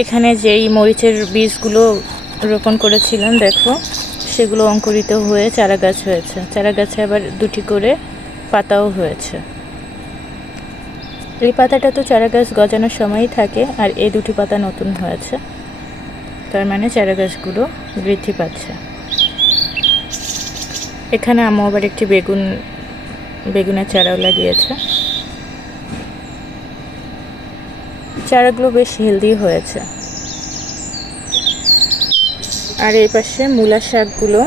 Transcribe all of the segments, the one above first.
এখানে যেই মরিচের বীজগুলো রোপণ করেছিলাম দেখো, সেগুলো অঙ্কুরিত হয়ে চারা গাছ হয়েছে। চারা গাছে আবার দুটি করে পাতাও হয়েছে। এই পাতাটা তো চারা গাছ গজানোর সময়ই থাকে, আর এই দুটি পাতা নতুন হয়েছে, তার মানে চারা গাছগুলো বৃদ্ধি পাচ্ছে। এখানে আম্মু আবার একটি বেগুনের চারাও লাগিয়েছে। চারাগুলো বেশ হেলদি হয়েছে। আর এই পাশে মূলা শাকগুলো,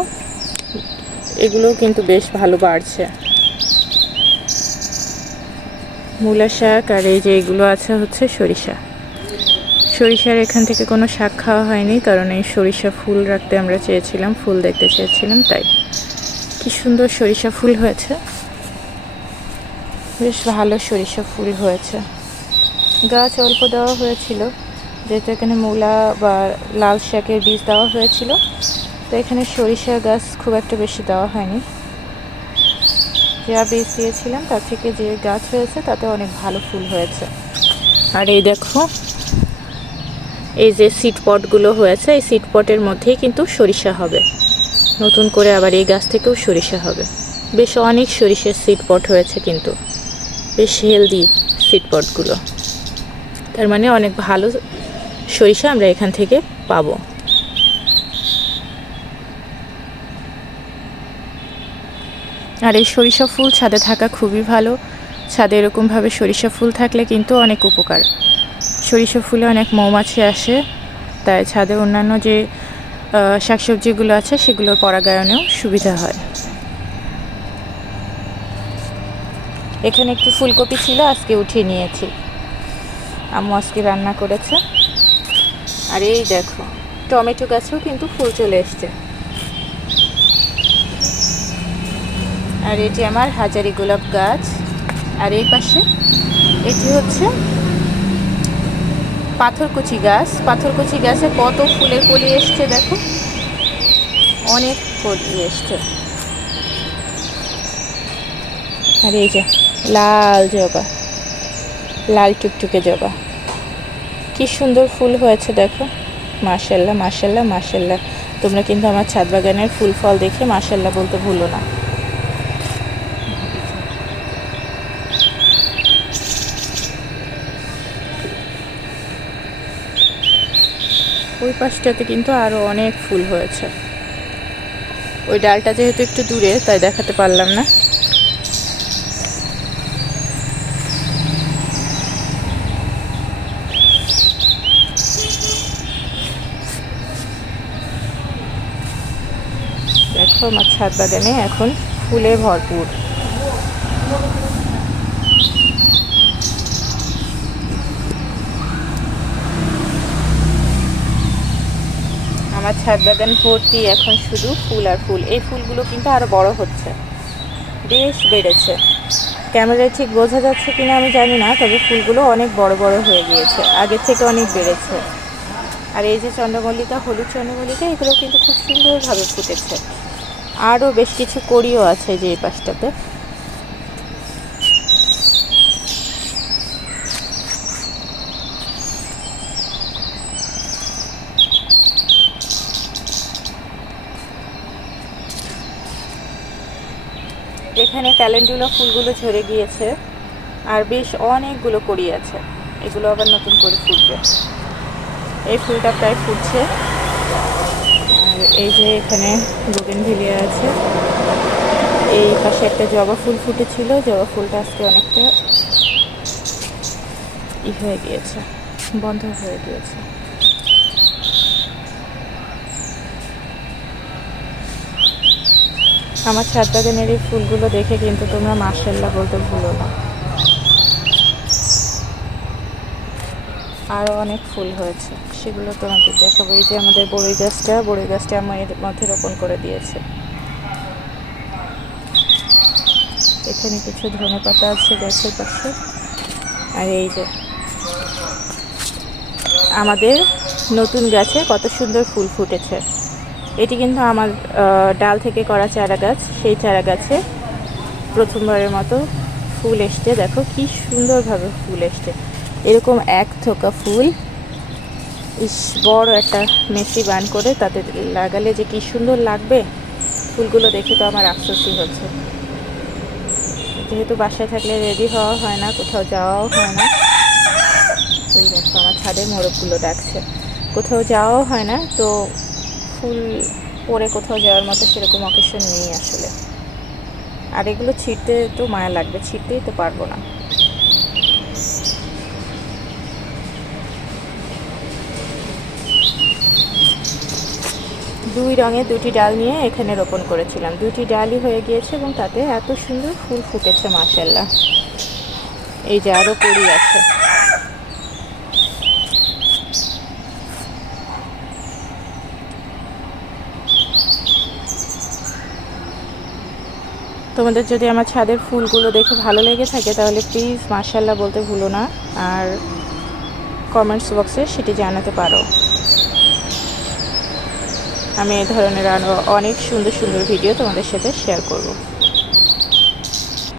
এগুলো কিন্তু বেশ ভালো বাড়ছে। মূলা শাক আর এই যে এগুলো আছে হচ্ছে সরিষার এখান থেকে কোনো শাক খাওয়া হয়নি, কারণ এই সরিষা ফুল রাখতে আমরা চেয়েছিলাম, ফুল দেখতে চেয়েছিলাম, তাই। কি সুন্দর সরিষা ফুল হয়েছে, বেশ ভালো সরিষা ফুল হয়েছে। গাছ অল্প দেওয়া হয়েছিল, যেহেতু এখানে মূলা বা লাল শাকের বীজ দেওয়া হয়েছিল, তো এখানে সরিষা গাছ খুব একটা বেশি দেওয়া হয়নি। যা বীজ দিয়েছিলাম তার থেকে যে গাছ হয়েছে তাতে অনেক ভালো ফুল হয়েছে। আর এই দেখো, এই যে সিড পটগুলো হয়েছে, এই সিড পটের মধ্যেই কিন্তু সরিষা হবে। নতুন করে আবার এই গাছ থেকেও সরিষা হবে। বেশ অনেক সরিষার সিড পট হয়েছে, কিন্তু বেশ হেলদি সিড পটগুলো, তার মানে অনেক ভালো সরিষা আমরা এখান থেকে পাবো। আর এই সরিষা ফুল ছাদে থাকা খুবই ভালো। ছাদে এরকমভাবে সরিষা ফুল থাকলে কিন্তু অনেক উপকার। সরিষা ফুলে অনেক মৌমাছি আসে, তাই ছাদে অন্যান্য যে শাকসবজিগুলো আছে সেগুলোর পরাগায়নেও সুবিধা হয়। এখানে একটু ফুলকপি ছিল, আজকে উঠিয়ে নিয়েছি। আম্মু আজকে রান্না করেছে। আর এই দেখো, টমেটো গাছেও কিন্তু ফুল চলে এসছে। আর এটি আমার হাজারি গোলাপ গাছ। আর এই পাশে এটি হচ্ছে পাথরকুচি গাছ। পাথরকুচি গাছে কত ফুলের কলি এসছে দেখো, অনেক কলি এসছে। আর এই যে লাল জবা, লাল টুকটুকে জবা, কি সুন্দর ফুল হয়েছে দেখো। মাশাল্লাহ মাশাল্লাহ মাশাল্লাহ। তোমরা কিন্তু আমার ছাদ বাগানের ফুল ফল দেখে মাশাল্লাহ বলতে ভুলো না। ওই পাশটাতে কিন্তু আরো অনেক ফুল হয়েছে। ওই ডালটা যেহেতু একটু দূরে, তাই দেখাতে পারলাম না। দেখো আমার ছাদ বাগানে এখন ফুলে ভরপুর। আমার ছাদ বাগান ভর্তি এখন শুধু ফুল আর ফুল। এই ফুলগুলো কিন্তু আরো বড় হচ্ছে, বেশ বেড়েছে। ক্যামেরায় ঠিক বোঝা যাচ্ছে কিনা আমি জানি না, তবে ফুলগুলো অনেক বড় বড় হয়ে গিয়েছে, আগের থেকে অনেক বেড়েছে। আর এই যে চন্দ্রমল্লিকা, হলুদ চন্দ্রমল্লিকা, এগুলো কিন্তু খুব সুন্দরভাবে ফুটেছে। আরও বেশ কিছু কড়িও আছে যে এই পাশটাতে। এখানে ক্যালেন্ডুলা ফুলগুলো ঝরে গিয়েছে, আর বেশ অনেকগুলো কড়ি আছে, এগুলো আবার নতুন করে ফুটবে। এই ফুলটা প্রায় ফুটছে। আর এই যে এখানে বোগেনভিলিয়া আছে। এই পাশে একটা জবা ফুল ফুটেছিল, জবা ফুলটা আজকে অনেকটা হয়ে গিয়েছে, বন্ধ হয়ে গিয়েছে। আমার ছাদ বাগানের এই ফুলগুলো দেখে কিন্তু তোমরা মাশাআল্লাহ বলতে ভুলো না। আরও অনেক ফুল হয়েছে, সেগুলো তোমাকে দেখাবো। এই যে আমাদের বড়ই গাছটা আমার এর মধ্যে রোপণ করে দিয়েছে। এখানে কিছু ধনেপাতা আছে গাছের পাশে। আর এই যে আমাদের নতুন গাছে কত সুন্দর ফুল ফুটেছে। এটি কিন্তু আমার ডাল থেকে করা চারা গাছ। সেই চারা গাছে প্রথমবারের মতো ফুল এসছে। দেখো কি সুন্দরভাবে ফুল এসছে, এরকম এক থোকা ফুল ইস, বড় একটা মেসি বান করে তাতে লাগালে যে কি সুন্দর লাগবে। ফুলগুলো দেখে তো আমার আফসোসই হচ্ছে, যেহেতু বাসায় থাকলে রেডি হওয়া হয় না, কোথাও যাওয়াও হয় না। ওই দেখো আমার ছাদের মোরগগুলো ডাকছে, কোথাও যাওয়াও হয় না, তো ফুল পরে কোথাও যাওয়ার মতো সেরকম অকেশন নেই আসলে। আর এগুলো ছিঁড়তে তো মায়া লাগবে, ছিঁড়তেই তো পারবো না। দুই রঙের দুটি ডাল নিয়ে এখানে রোপণ করেছিলাম, দুটি ডালই হয়ে গিয়েছে এবং তাতে এত সুন্দর ফুল ফুটেছে মাশাআল্লাহ। এই যে আরও কুড়ি আছে। তোমাদের যদি আমার ছাদের ফুলগুলো দেখে ভালো লেগে থাকে তাহলে প্লিজ মাশাআল্লাহ বলতে ভুলো না, আর কমেন্টস বক্সে সেটি জানাতে পারো। আমি এই ধরনের আরও অনেক সুন্দর সুন্দর ভিডিও তোমাদের সাথে শেয়ার করব।